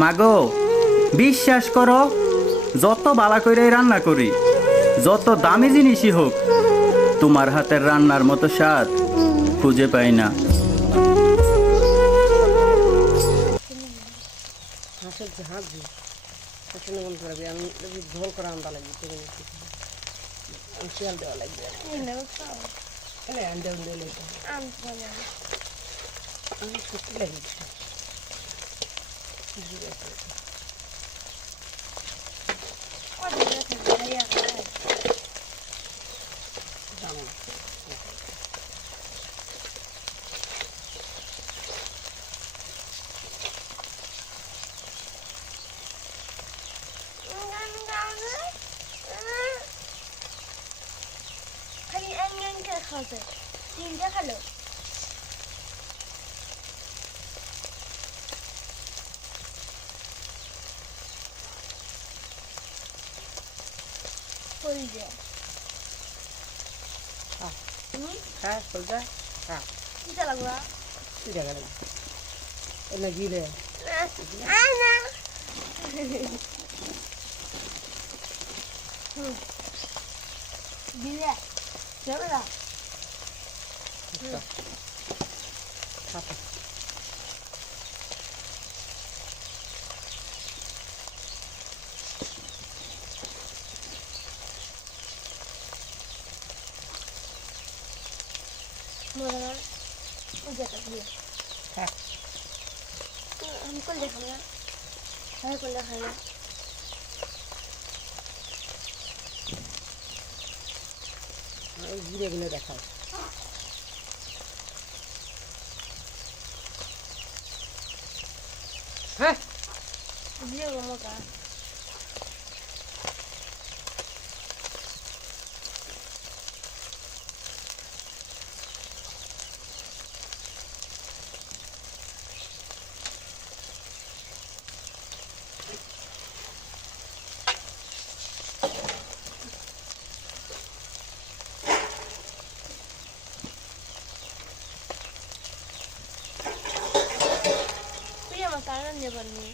মাগো, বিশ্বাস করো, যত বালা কইরাই রান্না করি, যত দামি জিনিসই হোক, তোমার হাতের রান্নার মতো স্বাদ খুঁজে পাই না। হাঁসের যে হাত দিই হাঁসের মন করবি আমি ঝোল করা আনবা লাগবে শিয়াল দেওয়া লাগবে আনতে আমি সত্যি লাগিয়েছি খাওয়াতে তিনটা খালো হ্যাঁ সোজা হ্যাঁ কিটা লাগবা তুই দেখা লাগবে এনে গিলে দিলে যাবে না মজাদার পূজাটা দিয়ে আমি কল দেখাম না হ্যাঁ কল দেখাই না ঘুরে ঘুরে দেখাও হ্যাঁ দিয়ে মজা তুই আমার কারণ নেবার নেই